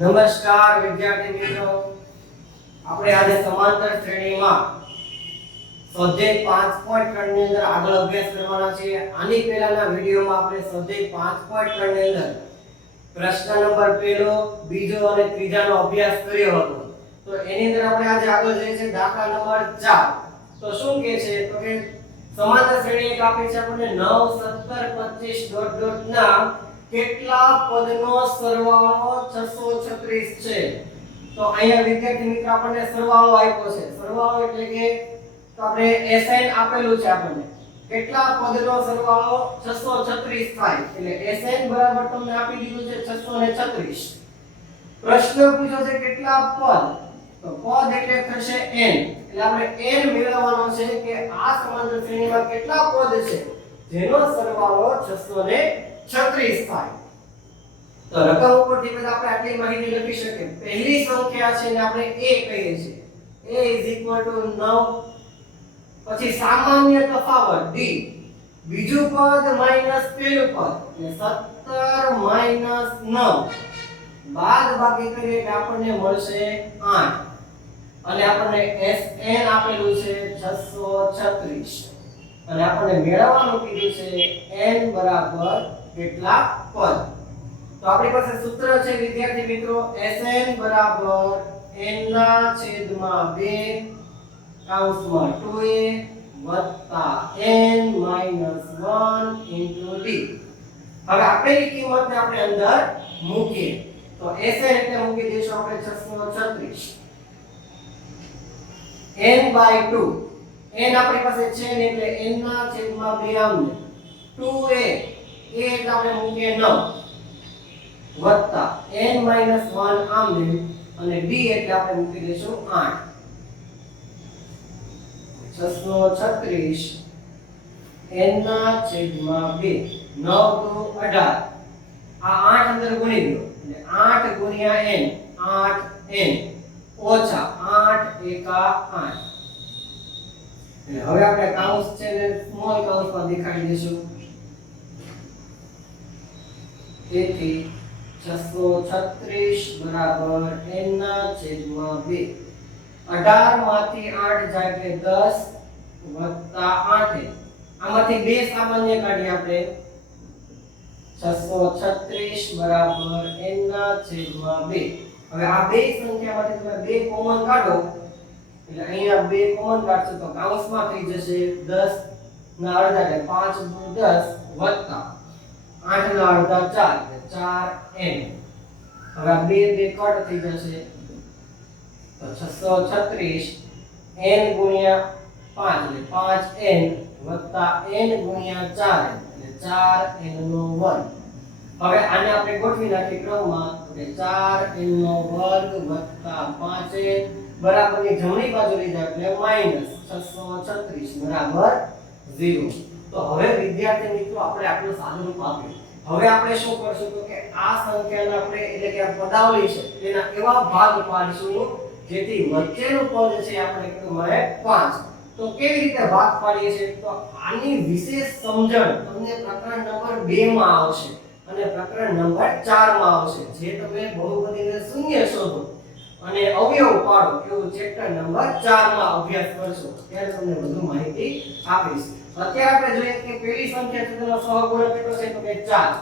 નમસ્કાર વિદ્યાર્થી મિત્રો, આપણે આજે સમાંતર શ્રેણીમાં સ્વાધ્યાય 5.3 ની અંદર આગળ અભ્યાસ કરવાના છે। આની પહેલાના વિડિયોમાં આપણે સ્વાધ્યાય 5.3 ની અંદર પ્રશ્ન નંબર પહેલો, બીજો અને ત્રીજાનો અભ્યાસ કર્યો હતો। તો એની અંદર આપણે આજે આગળ જઈએ છીએ દાખલા નંબર 4। તો શું કહે છે તો કે સમાંતર શ્રેણી એક આપી છે આપણને 9 17 25 ના કેટલા પદનો સરવાળો 636 છે। તો અહીંયા વિદ્યાર્થી મિત્રો આપણને સરવાળો આપ્યો છે। સરવાળો એટલે કે તો આપણે SN આપેલું છે આપણને કેટલા પદનો સરવાળો 636 થાય એટલે SN બરાબર તમને આપી દીધું છે 636। પ્રશ્ન પૂછ્યો છે કેટલા પદ, તો પદ એટલે થશે n, એટલે આપણે n મેળવવાનો છે કે આ સમાંતર શ્રેણીમાં કેટલા પદ છે જેનો સરવાળો 636 થાય। તો રકમ ઉપરથી બધા આપણે આટલી માહિતી લખી શકીએ। પહેલી સંખ્યા છે ને આપણે a કહીએ છીએ, a 9, પછી સામાન્ય તફાવત d, બીજું પદ માઈનસ પેલું પદ એટલે 17 - 9, બાદ બાકી કરીએ એટલે આપણને મળશે 8 અને આપણને SN આપેલું છે 636 અને આપણને મેળવવાનું કીધું છે n બરાબર કેટલા પદ। તો આપણી પાસે સૂત્ર છે વિદ્યાર્થી મિત્રો, SN બરાબર n ના છેદમાં 2 કૌંસમાં 2a વત્તા n માઈનસ 1 into d। હવે આપેલી કિંમતને આપણે અંદર મૂકીએ તો SN એટલે મૂકી દઈશું આપણે 636 n by 2, n આપણી પાસે છે ને એટલે n ના છેદમાં 2 આમને 2a, a એટલે આપણે મૂકીએ 9 વત્તા n માઈનસ 1 આમને અને d એટલે આપણે મૂકી દઈશું 8। 636 n ના છેદમાં 2, 9 દુ 18, આ 8 અંદર ગુણી દો એટલે 8 ગુણ્યા n 8n ઓછા 8 એકા 8। એટલે હવે આપણે કૌંસ છે ને સ્મોલ કૌંસમાં દેખાડી દઈશું। તેથી 636 બરાબર n ના છેદમાં 2, 18 માંથી 8 જાય એટલે 10 વત્તા 8, આમાંથી 2 સામાન્ય કાઢીએ આપણે 636 બરાબર n ના છેદમાં 2। હવે આ બે સંખ્યામાંથી તમે 2 કોમન કાઢો એટલે અહીંયા 2 કોમન કાઢશો તો કૌંસમાં થઈ જશે 10 ના અડધા એટલે 5 દુ 10 વત્તા 8 ના અડધા 4 એટલે 4n। હવે આ 2 કટ થઈ જશે તો 636 n ગુણ્યા 5 એટલે 5n વત્તા n ગુણ્યા 4n એટલે 4n નો વર્ગ। હવે આને આપણે ગોઠવી નાખીએ ક્રમમાં તો 4n નો વર્ગ વત્તા 5n બરાબરની જમણી બાજુ લઈ જાય એટલે માઈનસ 636 બરાબર 0। તો હવે વિદ્યાર્થી મિત્રો આપણે આટલું સાદું રૂપ આપ્યું। હવે આપણે શું કરશું તો કે આ સંખ્યાને આપણે એટલે કે આ પદાવલી છે તેના એવા ભાગ પાડીશું જેથી વચ્ચેનું પદ છે આપણે કેટલું મળે 5। તો કેવી રીતે ભાગ પાડીએ છીએ તો આની વિશેષ સમજણ તમને પ્રકરણ નંબર 2 માં આવશે અને પ્રકરણ નંબર 4 માં આવશે, જે તમે બહુપદીને શૂન્ય શોધો અને અવયવ પાડો એવું ચેપ્ટર નંબર 4 માં અભ્યાસ કરશો ત્યારે તમને વધુ માહિતી આપીશ। અત્યારે આપણે જોઈએ કે પહેલી સંખ્યા છે તેનો સહગુણક કેટલો છે તો કે 4,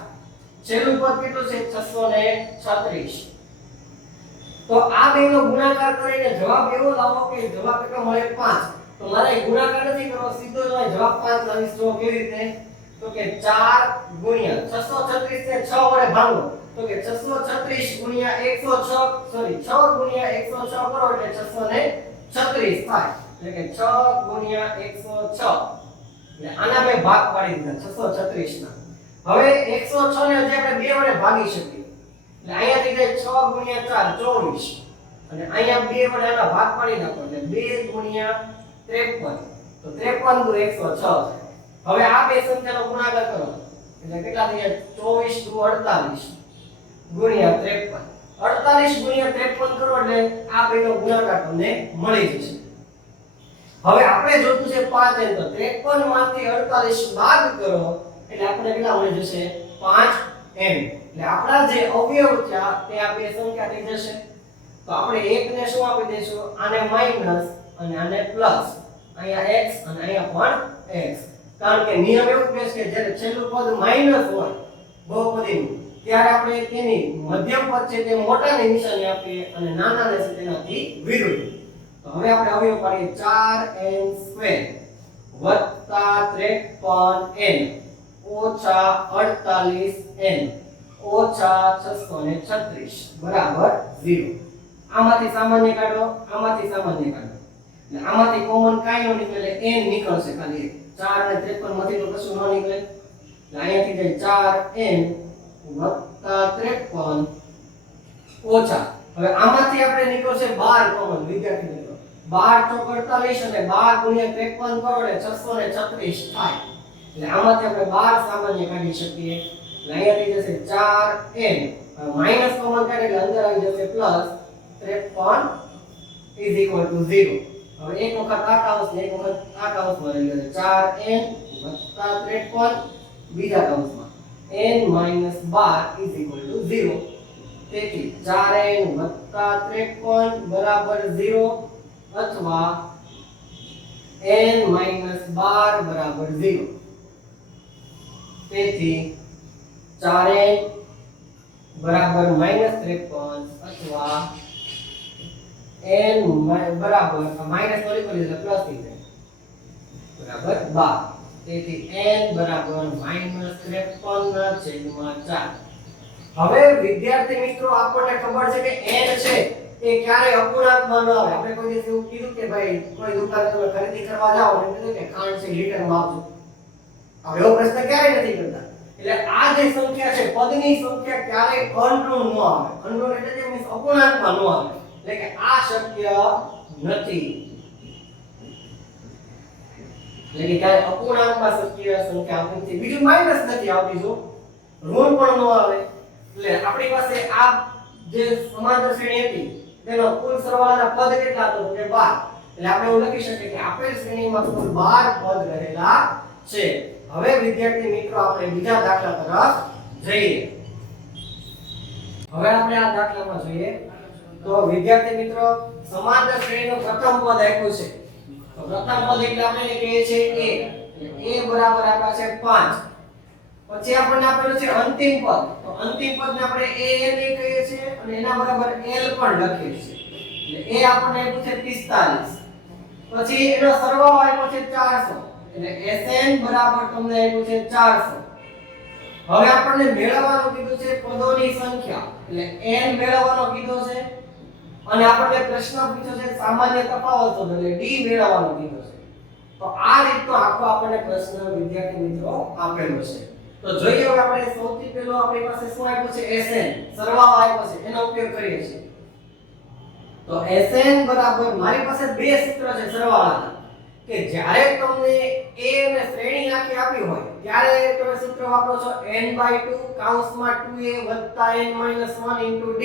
છેલ્લું પદ કેટલું છે 636। તો આ બેનો ગુણાકાર કરીને જવાબ એવો લાવો કે જવાબ કેટલો મળે 5। તો મારે ગુણાકાર નથી કરવો, સીધો જ જવાબ 5 લાવીશ। તો કેવી રીતે તો કે 4 ગુણ્યા 636 ને 6 વડે ભાગો તો કે 636 ગુણ્યા 106 સોરી 6 ગુણ્યા 106 કરો એટલે 636 થાય એટલે કે 6 ગુણ્યા 106 એટલે આના મેં ભાગ પાડી દીધા 636 ના। હવે 106 ને હજી આપણે 2 વડે ભાગી શકીએ એટલે અહીંયા થઈ જાય 6 ગુણ્યા 4 24 અને અહીંયા 2 વડે આના ભાગ પાડી નાખો એટલે 2 ગુણ્યા 53 તો 53 દુ 106। હવે આ બે સંખ્યાનો ગુણાકાર કરો એટલે કેટલા થઈ જાય 24 દુ 48 ગુણ્યા 53, 48 ગુણ્યા 53 કરો એટલે આ બેનો ગુણાકાર તમને મળી જશે। હવે આપણે જોતું છે 5n તો 53 માંથી 48 બાદ કરો એટલે આપણે કેટલા મળી જશે 5 એટલે આપણા જે અવયવ છે તે આ બે સંખ્યા થઈ જશે. તો આપણે એક ને શું આપી દઈશું? આને માઈનસ અને આને પ્લસ. અહીંયા x અને અહીંયા પણ x. કારણ કે નિયમ એવું કહે છે કે જ્યારે છેલ્લું પદ માઈનસ હોય બહુપદીનું ત્યારે આપણે તેની મધ્યમ પદ છે તે મોટાની નિશાની આપીએ અને નાનાને છે તેનાથી વિરુદ્ધ. તો હવે આપણે અવયવ પાડીએ 4n² + 53n - 48n - 636 બરાબર 0. આમાંથી સામાન્ય કાઢો, આમાંથી સામાન્ય કાઢો. એટલે આમાંથી કોમન કાઈ ન નીકળે, n નીકળશે ખાલી. 4 અને 53 માંથી તો કશું ન નીકળે. એટલે અહીંયાથી જાય 4n + 53 ઓછા. હવે આમાંથી આપણે નીકળશે 12 કોમન. વિદ્યાર્થી મિત્રો 12 ચોક 48 અને 12 * 53 કરો એટલે 636 થાય. એટલે આમાંથી આપણે 12 સામાન્ય કાઢી શકીએ. એટલે અહીંયાથી જશે 4n માઈનસ કોમન કાઢે એટલે અંદર આવી જશે પ્લસ 53 = 0. હવે એક વખત આ કૌંસ ને એક વખત આ કૌંસમાં લઈ લેજો. 4n + 53 બીજા કૌંસમાં n - 12 = 0. તેથી 4n + 53 બરાબર 0 અથવા n - 12 બરાબર 0. તેથી 4n બરાબર -53 અથવા n બરાબર માઈનસ કરી એટલે પ્લસ થઈ જાય બરાબર 12. તેથી n બરાબર -53/4. હવે વિદ્યાર્થી મિત્રો આપણને ખબર છે કે n છે એ ક્યારે અપૂર્ણાંકમાં ન આવે. આપણે કોઈ દિવસ એવું કીધું કે ભાઈ કોઈ દુકાને તમે ખરીદી કરવા જાઓ અને કીધું કે ખાંડ છે લીટરમાં આપજો. હવે એવો પ્રશ્ન ક્યારે નથી કરતા. એટલે આ જે સંખ્યા છે પદની સંખ્યા ક્યારે અનઋણ ન આવે. અનઋણ એટલે કે મીન્સ અપૂર્ણાંકમાં ન આવે. એટલે કે આ શક્ય નથી. એટલે કે ક્યારે અપૂર્ણાંકમાં શક્ય સંખ્યા આવતી નથી. બીજું માઈનસ નથી આવતી, જો ઋણ પણ ન આવે. એટલે આપણી પાસે આ જે સમાંતર શ્રેણી હતી તેનો કુલ સરવાળાના પદ કેટલા હતો? કે 12. એટલે આપણે એવું લખી શકીએ કે આપેલ શ્રેણીમાં કુલ 12 પદ રહેલા છે. હવે વિદ્યાર્થી મિત્રો આપણે બીજા દાખલા તરફ જઈએ. હવે આપણે આ દાખલામાં જોઈએ તો વિદ્યાર્થી મિત્રો સમાંતર શ્રેણીનું પ્રથમ પદ આપ્યું છે. તો પ્રથમ પદ એટલે આપણે કહીએ છીએ a બરાબર આપણા છે 5. પછી આપણને આપેલું છે અંતિમ પદ. તો અંતિમ પદને આપણે a કહીએ છીએ અને એના બરાબર l પણ લખીએ છીએ. એટલે a આપણને આપ્યું છે 45. પછી એનો સરવાળો આપ્યો છે 400. એટલે Sn બરાબર તમને આપ્યું છે 400. હવે આપણને મેળવવાનું કીધું છે પદોની સંખ્યા. એટલે n મેળવવાનો કીધો છે અને આપણને પ્રશ્ન પૂછ્યો છે સામાન્ય તફાવત શોધો. એટલે d મેળવવાનો કીધો છે. તો આ રીતનો આખો આપણને પ્રશ્ન વિદ્યાર્થી મિત્રો આપેલો છે. તો જોઈએ હવે આપણે સૌથી પહેલો આપણી પાસે શું આપ્યું છે? Sn સરવાળો આપ્યો છે, એનો ઉપયોગ કરીએ છીએ. તો Sn બરાબર મારી પાસે બે સૂત્ર છે સરવાળાના કે જ્યારે તમને a અને શ્રેણી આખી આપી હોય ત્યારે તમે સૂત્ર વાપરો છો n/2 કૌંસમાં 2a + n - 1 * d.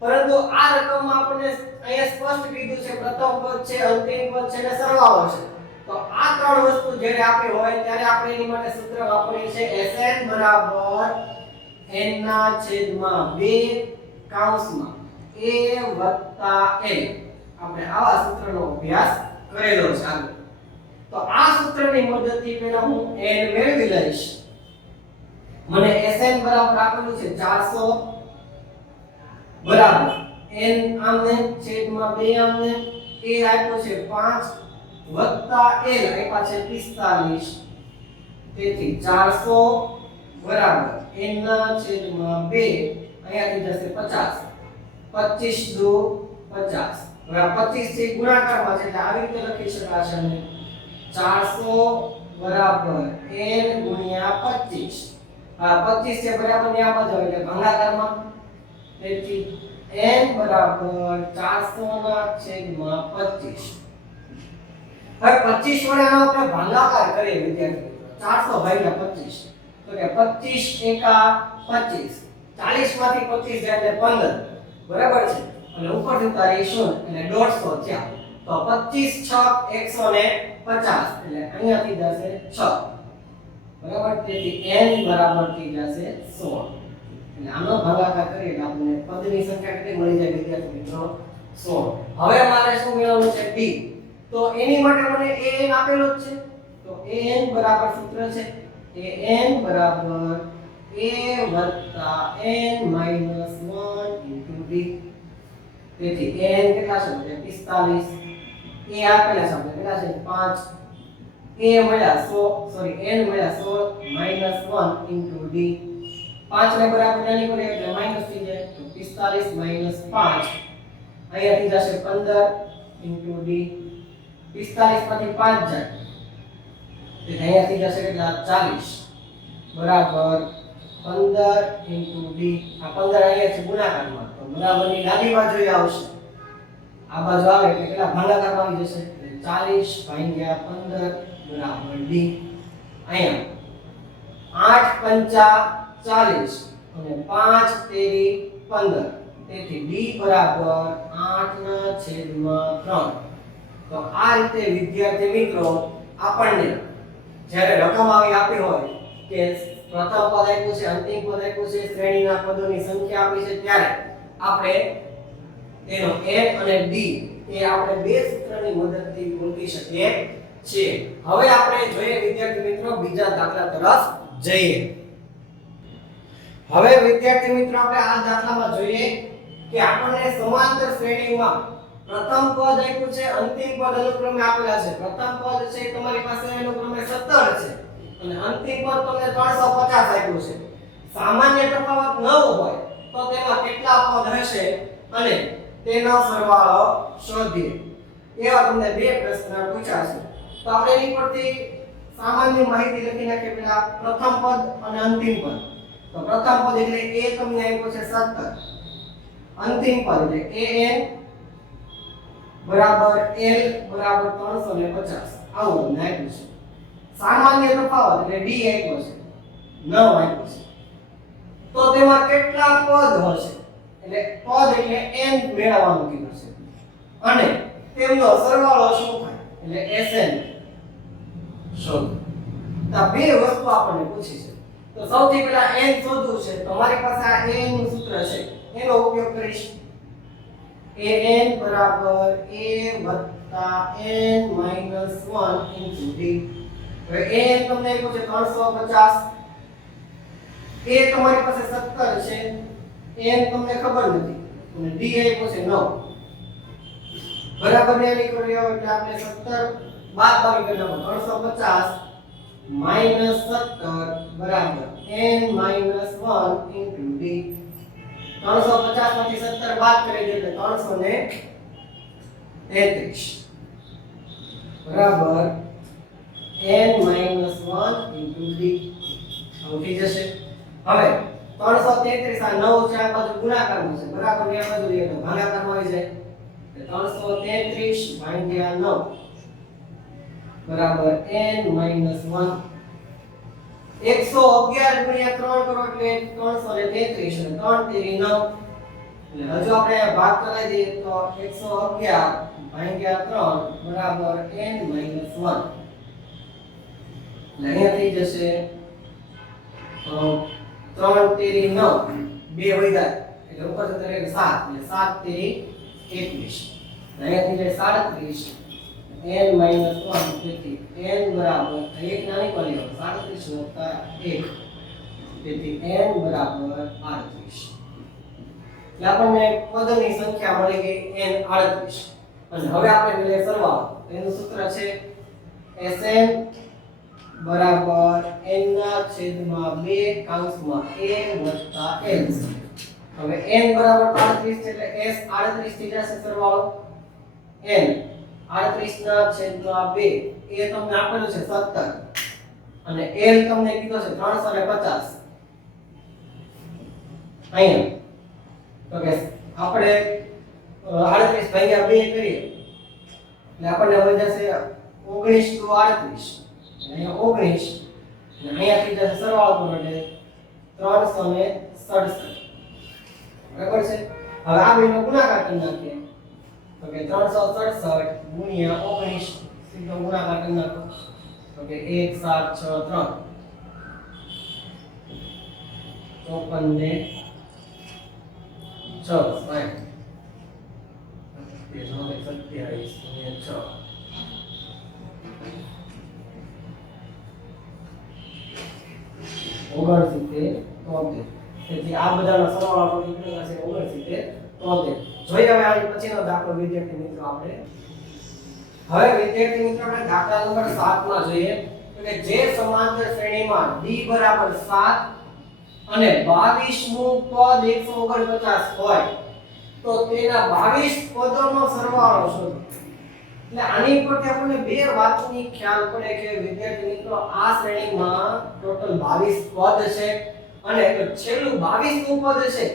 પરંતુ આ રકમમાં આપણને અહીંયા સ્પષ્ટ કીધું છે પ્રથમ પદ છે, અંતિમ પદ છે અને સરવાળો છે. તો આ ત્રણ વસ્તુ જ્યારે આપી હોય ત્યારે આપણે એની માટે સૂત્ર વાપરીએ છીએ Sn બરાબર n/2 કૌંસમાં a + n. આપણે આવા સૂત્રનો અભ્યાસ કરેલો છે આગળ. તો આ સૂત્રની મદદથી પહેલા હું n મેળવી લઈશ. મને Sn બરાબર આપેલું છે 400 બરાબર n આમને છેદમાં 2 આમને a આપ્યો છે 5 વત્તા l આપ્યા છે 45. તેથી 400 બરાબર n/2 અહીંયાથી જશે 50. 25 દુ 50. હવે આ 25 થી ગુણાકારમાં છે એટલે આવી રીતે લખી શકાશે ને 400 બરાબર n * 25. આ 25 છે બરાબર ને આ બાજુ એટલે ભાગાકારમાં. તેથી n બરાબર 400/25. હવે 25 વડે આનો આપણે ભાગાકાર કરીએ વિદ્યાર્થી મિત્રો. 400/25. તો કે 25 એકા 25. 40 માંથી 25 જાય એટલે 15. બરાબર છે. અને ઉપરથી ઉતારી 0 એટલે 150 થયા. તો 25 * 6 150 એટલે અહીંયાથી જશે 6. બરાબર. તેથી n બરાબર થઈ જશે 16. એટલે આનો ભાગાકાર કરીએ એટલે આપણને પદની સંખ્યા કેટલી મળી જાય વિદ્યાર્થી મિત્રો 16. હવે મારે શું મેળવવાનું છે d. તો એની માટે મને an આપેલો જ છે. તો an બરાબર સૂત્ર છે an બરાબર a n - 1 * d. તેથી an કેટલા છે? 45. a આપેલા છે આપણે કેટલા છે? 5. a મળ્યા 100 સોરી n મળ્યા 16 - 1 * d. 5 ને બરાબર નાની કરીએ એટલે માઈનસ થઈ જાય. તો 45 - 5 અહીંયાથી જશે 15 * d. 45 માંથી 5 જાય એટલે અહીંયાથી જશે કેટલા? 40 બરાબર 15 * d. આ 15 અહીંયા છે ગુણાકારમાં, તો બરાબરની ડાબી બાજુએ આવશે. આ બાજુ આવે એટલે કેટલા ભાગાકારમાં આવી જશે? 40 / 15 બરાબર d. અહીંયા 8 × 5 = 40 અને 5 * 3 = 15. તેથી d બરાબર 8/3. તો આ રીતે વિદ્યાર્થી મિત્રો આપણને જ્યારે રકમ આવી આપી હોય કે પ્રથમ પદ આપ્યું છે, અંતિમ પદ આપ્યું છે, શ્રેણીના પદોની સંખ્યા આપી છે, ત્યારે આપણે તેનો n અને d એ આપણે બે સૂત્રની મદદથી ગોતી શકીએ છીએ. હવે આપણે જોઈએ વિદ્યાર્થી મિત્રો બીજા દાખલા તરફ જઈએ. હવે વિદ્યાર્થી મિત્રો આપણે આ દાખલામાં જોઈએ કે આપણને સમાંતર શ્રેણીમાં પ્રથમ પદ આપ્યું છે, અંતિમ પદ અનુક્રમે આપેલા છે. પ્રથમ પદ છે તમારી પાસે અનુક્રમે 17 છે અને અંતિમ પદ તમને 350 આપ્યું છે. સામાન્ય તફાવત ન હોય તો તેમાં કેટલા પદ હશે અને તેનો સરવાળો શોધીએ. એવા તમને બે પ્રશ્ન પૂછ્યા છે. તો આપણે એની પરથી સામાન્ય માહિતી લખી નાખીએ. પેલા પ્રથમ પદ અને અંતિમ પદ. તો પ્રથમ પદ એટલે a તમને આપ્યો છે 17. અંતિમ પદ એટલે an બરાબર l બરાબર 350. આવું તમને આપ્યું છે. સામાન્ય તફાવત એટલે d આપ્યો છે, 9 આપ્યો છે. તો તેમાં કેટલા પદ હશે? એટલે પદ એટલે n મેળવવાનું કીધું છે અને તેમનો સરવાળો શું થાય એટલે sn શોધો. તો બે વસ્તુ આપણને પૂછી છે. તો સૌથી પહેલા n શોધવું છે. તો મારી પાસે આ n નું સૂત્ર છે, એનો ઉપયોગ કરીશ. an બરાબર a વત્તા n માઈનસ 1 ઇન્ટુ d. હવે an તમને આપ્યો છે 350, a તમારી પાસે 17 છે, n તમને ખબર નથી અને d આપ્યો છે 9. બરાબર ને નીકળ્યો એટલે આપણે 17 બાદબાકી કરી નાખો. 350 માઈનસ 17 બરાબર n માઈનસ 1 ઇન્ટુ d. 350 માંથી 17 બાદ કરી દે એટલે 333 બરાબર n માઈનસ 1 ઇન્ટુ d. આવું થઈ જશે. હવે 333 આ 9 છે, આ બાજુ ગુણાકારમાં છે, બરાબર ને આ બાજુ લઈએ તો ભાગાકારમાં આવી જાય. 333 ભાગ્યા 9 બરાબર n માઈનસ 1. 111 ગુણ્યા 3 કરો એટલે 333 અને 3 તેરી 9. એટલે હજુ આપણે ભાગ કરી દઈએ તો 111 ભાગ્યા 3 બરાબર n માઈનસ 1. એટલે અહીંયા થઈ જશે 3 તેરી 9, 2 વધ્યા એટલે ઉપર જતા રહે 7 એટલે 7 તેરી 21. અહીંયાથી જાય 37 n માઈનસ 1. તેથી n બરાબર એક નાની પડી 37 વત્તા 1 તેથી n બરાબર 38. એટલે આપણને પદની સંખ્યા મળી ગઈ n 38. અને હવે આપણે મેળવીએ સરવાળો. એનું સૂત્ર છે Sn બરાબર n ના છેદમાં 2 કૌંસમાં a વત્તા l. હવે n બરાબર 38 એટલે s 38 થઈ જશે સરવાળો. n 38 ના છેદમાં 2 એ તમને આપેલું છે 17 અને l તમને કીધો છે 350. અહીંયા તો કે આપણે 38 ભાગ્યા 2 કરીએ એટલે આપણને મળી જશે 19 * 38. અહીંયા 19 અને અહીંયાથી જશે સરવાળો કરો એટલે 367. બરાબર છે. હવે આ બેનો ગુણાકાર કરી નાખીએ તો કે 367 ગુણ્યા 19 સીધો ગુણાકાર કરી નાખો તો કે 1763 54 ને 60 69 તેથી આ બધાનો સરવાળો આપણો નીકળેલા છે 69 જોઈએ હવે આની પછીનો દાખલો વિદ્યાર્થી મિત્રો આપણે વિદ્યાર્થી મિત્રો આપણે દાખલા નંબર 7 માં જોઈએ કે જે સમાંતર શ્રેણીમાં d બરાબર 7 અને 22મું પદ 149 હોય તો તેના 22 પદોનો સરવાળો શોધો. એટલે આની પરથી આપણને બે વાતની ખ્યાલ પડે કે વિદ્યાર્થી મિત્રો આ શ્રેણીમાં ટોટલ 22 પદ છે અને છેલ્લું 22મું પદ છે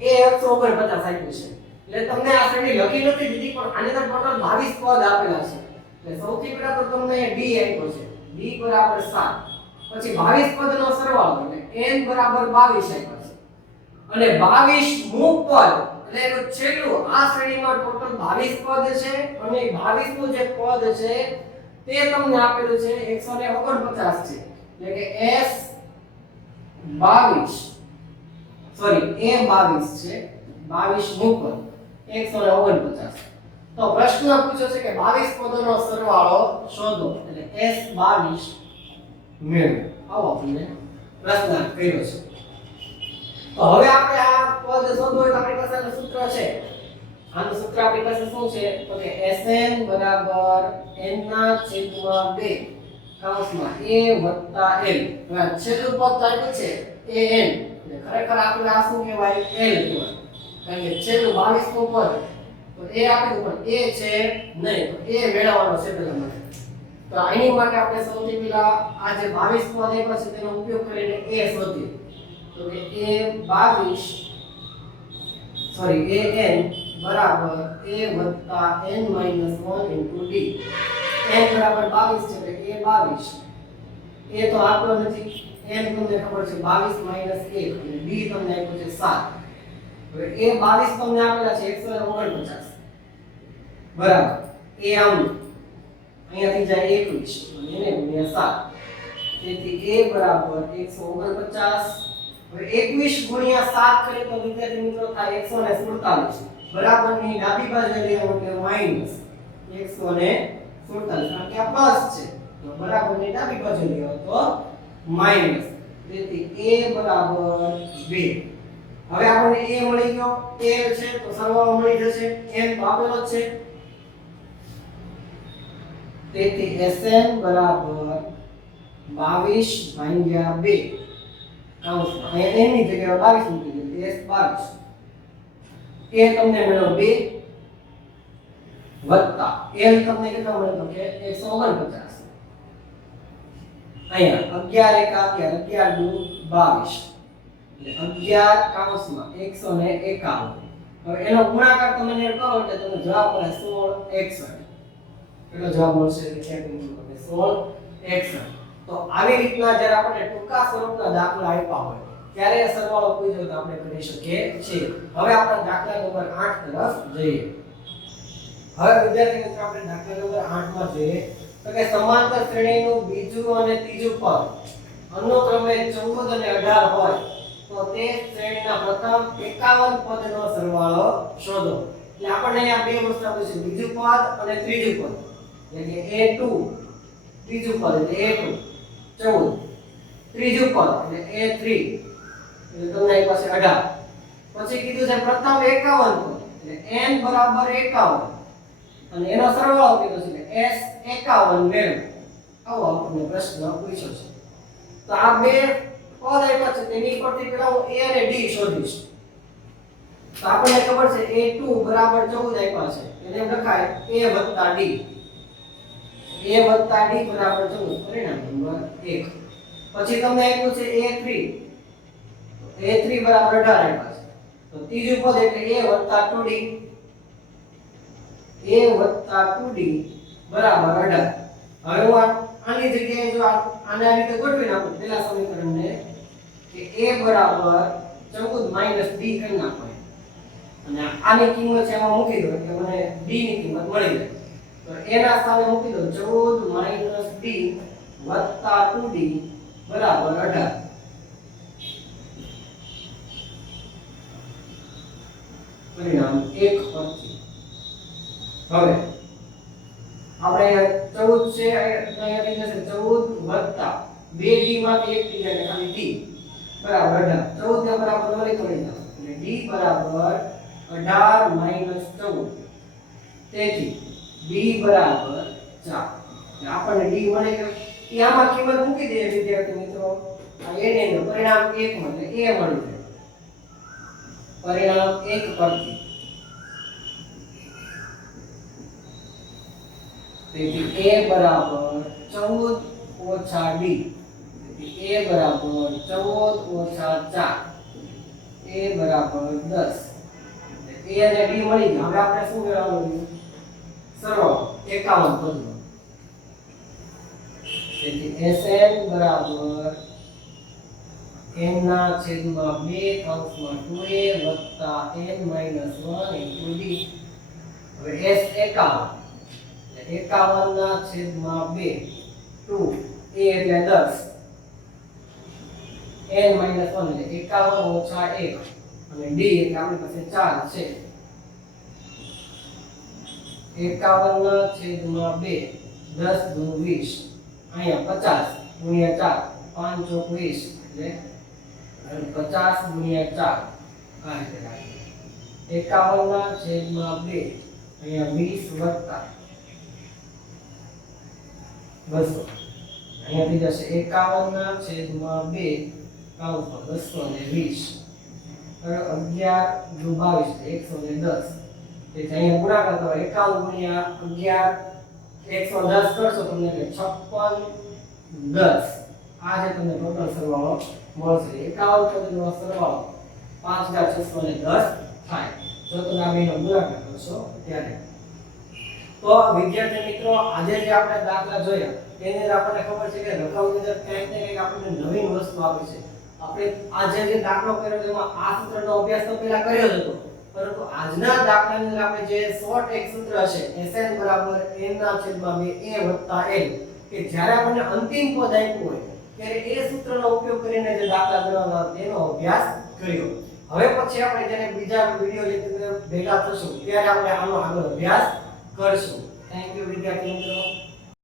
એ 149 આપ્યું છે. એટલે તમને આ શ્રેણી લખી નથી દીધી પણ આની અંદર ટોટલ 22 પદ આપેલા છે. એટલે સૌથી પહેલા તો તમને d આપ્યો છે d બરાબર 7 પછી 22 પદનો સરવાળો એટલે n બરાબર 22 આપ્યા છે અને 22મું પદ એટલે એનું છેલ્લું આ શ્રેણીમાં ટોટલ 22 પદ છે અને 22મું જે પદ છે તે તમને આપેલું છે 149 છે. એટલે કે s 22 સોરી a 22 છે 22મું પદ 149. તો પ્રશ્ન પૂછ્યો છે કે 22 પદોનો સરવાળો શોધો એટલે s22 મેળવો. આવો આપણે પ્રશ્ન કર્યો છે. તો હવે આપણે આ પદ શોધવું હોય તો આપણી પાસે આનું સૂત્ર છે. આનું સૂત્ર આપણી પાસે શું છે તો કે Sn બરાબર n/2 કૌંસમાં a વત્તા l. હવે છેલ્લું પદ આપ્યું છે an એટલે ખરેખર આપણે આ શું કહેવાય l કહેવાય કારણ કે છેલ્લું 22મું પદ તો એ આપેલું પણ એ છે નહીં તો એ મેળવવાનો છે પેલા માટે. તો આની માટે આપણે સૌથી પહેલા આ જે 22 પદ આપ્યા છે તેનો ઉપયોગ કરીને એ શોધીએ. તો કે an બરાબર a વત્તા n minus 1 into d. n બરાબર 22 છે એટલે a 22 એ તો આપણો નથી n તમને ખબર છે 22 માઈનસ 1 અને d તમને આપ્યો છે 7. હવે a 22 તમને આપેલા છે 149 બરાબર એ આમ અહીંયાથી જાય 21 અને એને ગુણ્યા 7 તેથી a બરાબર 149. હવે 21 ગુણ્યા 7 કરીએ તો વિદ્યાર્થી મિત્રો થાય 147 બરાબરની ડાબી બાજુ લઈએ એટલે માઈનસ 147 કારણ કે આ પ્લસ છે તો બરાબરની ડાબી બાજુ લઈએ તો માઈનસ તેથી a બરાબર 2. હવે આપણને a મળી ગયો a છે તો સરવાળો મળી જશે n તો આપેલો જ છે તેથી Sn બરાબર 22/2 કૌંસમાં અહીંયા n ની જગ્યાએ 22 મૂકી દીધું s 22 એ તમને મળ્યો 2 વત્તા l તમને કેટલો મળ્યો તો કે 149 અહીંયા 11 1 11 11 22 એટલે 11 કૌંસમાં 151. હવે એનો ગુણાકાર તમે ને કરો એટલે તમને જવાબ મળે 1661. કેટલો જવાબ મળશે વિદ્યાર્થી મિત્રો 1661. તો આવી રીતના જ્યારે આપણે ટૂંકા સ્વરૂપના દાખલા આપ્યા હોય ત્યારે સરવાળો પૂછ્યો તો આપણે કરી શકીએ છીએ. હવે આપણે દાખલા નંબર 8 તરફ જઈએ. હવે વિદ્યાર્થી મિત્રો આપણે દાખલા નંબર 8 માં જોઈએ તો કે સમાંતર શ્રેણીનું બીજું અને ત્રીજું પદ અનુક્રમે 14 અને 18 હોય તો તે શ્રેણીના પ્રથમ 51 પદનો સરવાળો શોધો. એટલે આપણને અહીંયા બે વસ્તુ આપી છે બીજું પદ અને ત્રીજું પદ એટલે કે a2 ત્રીજું પદ એટલે a2 14 ત્રીજું પદ એટલે a3 એટલે તમને એક પાસે 18 પછી કીધું છે પ્રથમ 51 પદ એટલે n બરાબર 51 અને એનો સરવાળો કીધો છે કે s51 મેળવો. આવો આપણને પ્રશ્ન પૂછ્યો છે. તો આ બે પદ આપ્યા છે તેની પરથી પેલા હું a અને d શોધીશ. તો આપણને ખબર છે a2 બરાબર 14 આપ્યા છે એને લખાય a + d a + d બરાબર 14 પરિણામ નંબર 1. પછી તમને આપ્યું છે a3 a3 બરાબર 18 આપ્યા છે તો ત્રીજું પદ એટલે a + 2d બરાબર 18. હવે હું આની જગ્યાએ જો આને આ રીતે ગોઠવી નાખું પહેલા સમીકરણને કે a બરાબર 14 - d કરી નાખો અને આની કિંમત છે એમાં મૂકી દો એટલે મને d ની કિંમત મળી જાય. તો એના સ્થાને મૂકી દો 14 - d + 2d બરાબર 18. પરિણામ 1 પરથી હવે આપણે 14 છે અહીંયા થઈ જશે 14 2 d માંથી 1 થઈ જાય ખાલી d બરાબર 18 14 ને બરાબર નોરી કરી દો એટલે d બરાબર 18 14 તેથી d બરાબર 4 એટલે આપણને d મળી ગયો એ આમાં કિંમત મૂકી દે વિદ્યાર્થી મિત્રો આ એને નું પરિણામ 1 માં એટલે a મળી જાય પરિણામ 1 પરથી તેથી a બરાબર 14 ઓછા d તેથી a બરાબર 14 ઓછા 4 a બરાબર 10 a અને d મળી ગયા હવે આપણે શું મેળવવાનું સરવાળો 51 પદનો તેથી Sn બરાબર n ના છેદમાં 2 કૌંસમાં 2a વત્તા n માઈનસ 1 ઇન્ટુ d હવે S 51 51 ના છેદમાં 2 2 a એટલે 10 n માઈનસ 1 એટલે 51 ઓછા 1 અને d એટલે આપણી પાસે 4 છે 51 ના છેદમાં 2 10 દુ 20 અહીંયા 50 ગુણ્યા 4 5 ચોક 20 એટલે 50 ગુણ્યા 4 આ રીતે રાખીએ 51 ના છેદમાં 2 અહીંયા 20 વત્તા 200 અહીંયા થઈ જશે 51 ના છેદમાં 2 કૌંસમાં 220 11 દુ 22 110 તેથી અહીંયા ગુણાકાર કરો 51 ગુણ્યા 11 110 કરશો તમને 56 10 આ જે તમને ટોટલ સરવાળો મળશે 51 પદનો સરવાળો 5610 થાય જો તમે આ બેનો ગુણાકાર કરશો ત્યારે તો વિદ્યાર્થી મિત્રો આજે જે આપણે દાખલા જોયા તેની અંદર આપણને ખબર છે કે રકમની અંદર કંઈક ને કંઈક આપણને નવીન વસ્તુ આપી છે આપણે આજે જે દાખલો કર્યો તેમાં આ સૂત્રનો અભ્યાસ તો પહેલા કર્યો જ હતો પરંતુ આજના દાખલાની અંદર આપણે જે શોર્ટ એક સૂત્ર છે Sn બરાબર n ના છેદમાં 2 a વત્તા n કે જ્યારે આપણને અંતિમ પદ આપ્યું હોય ત્યારે એ સૂત્રનો ઉપયોગ કરીને જે દાખલા ગણવાના તેનો અભ્યાસ કર્યો હવે પછી આપણે જેને બીજા વિડિયો લેક્ચર ભેગા થશું ત્યારે આપણે આનો આગળ અભ્યાસ કરશું થેન્ક યુ વિદ્યાર્થી મિત્રો